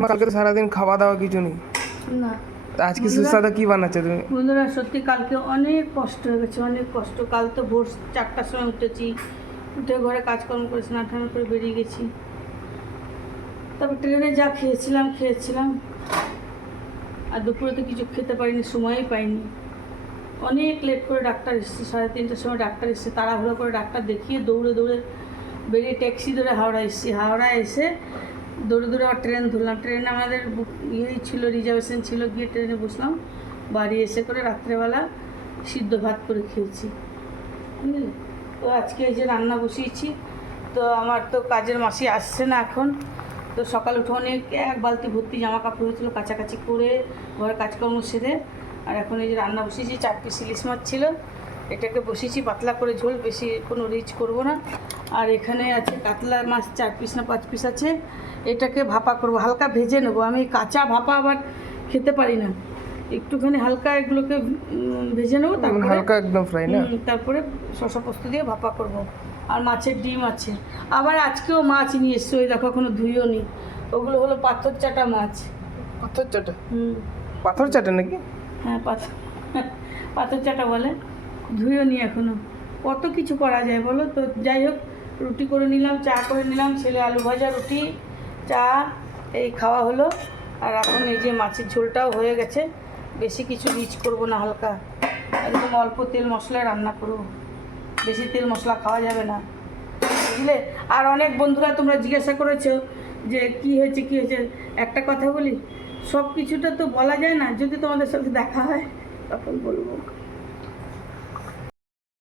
মা কালকে তো সারাদিন খাওয়া দাওয়া কিছু নেই, না আজকে সুস্বাদু কি বানাচ্ছো তুমি? বন্ধুরা সত্যি কালকে অনেক কষ্ট হয়ে গেছে, অনেক কষ্ট। কাল তো ভোর 4টার সময় উঠেছি, উঠে ঘরে কাজকর্ম করে স্নান টান করে বেরিয়ে গেছি। তারপর ট্রেনে যা খেয়েছিলাম আর দুপুরে তো কিছু খেতে পারিনি, সময়ই পাইনি। অনেক লেট করে ডাক্তার এসেছে, 3:30টার সময় ডাক্তার এসেছে। তাড়াহুড়ো করে ডাক্তার দেখিয়ে দৌড়ে বেরিয়ে ট্যাক্সি ধরে হাওড়া এসেছি। হাওড়া এসে দৌড়ে আবার ট্রেন ধরলাম। ট্রেনে আমাদের ছিল, রিজার্ভেশন ছিল, গিয়ে ট্রেনে বসলাম। বাড়ি এসে করে রাত্রেবেলা সিদ্ধ ভাত করে খেয়েছি, বুঝলি। তো আজকে এই যে রান্না বসিয়েছি। তো আমার তো কাজের মাসি আসছে না এখন। তো সকাল উঠে অনেক এক বালতি ভর্তি জামা কাপড় হয়েছিলো, কাচাকাচি করে ঘরে কাজকর্ম সেরে আর এখন এই যে রান্না বসিয়েছি। 4 পিস ইলিশ মাছ ছিল, এটাকে বসিয়েছি পাতলা করে ঝোল, বেশি কোনো রিচ করব না। আর এখানে আছে কাতলা মাছ 4 পিস না 5 পিস আছে, এটাকে ভাপা করব, হালকা ভেজে নেব। আমি কাঁচা ভাপা আবার খেতে পারি না, একটুখানি হালকা এগুলোকে ভেজে নেবো, তারপরে হালকা একদম ফ্রাই না, তারপরে শসা পোস্ত দিয়ে ভাপা করব। আর মাছের ডিম আছে। আবার আজকেও মাছ নিয়ে এসছে, ওই দেখো এখনো ধুইও নি। ওগুলো হলো পাথর চাটা মাছ। পাথর চাটা? পাথর চাটা নাকি? হ্যাঁ পাথর চাটা বলে। ধুইও নি এখনো। কত কিছু করা যায় বলো তো। যাই হোক, রুটি করে নিলাম, চা করে নিলাম, ছেলে আলু ভাজা, রুটি, চা এই খাওয়া হলো। আর এখন এই যে মাছের ঝোলটাও হয়ে গেছে। বেশি কিছু রিচ করব না, হালকা একদম অল্প তেল মশলায় রান্না করব, বেশি তেল মশলা খাওয়া যাবে না, বুঝলে। আর অনেক বন্ধুরা তোমরা জিজ্ঞাসা করেছো যে কি হয়েছে। একটা কথা বলি, সব কিছুটা তো বলা যায় না, যদি তোমাদের সাথে দেখা হয় তখন বলবো।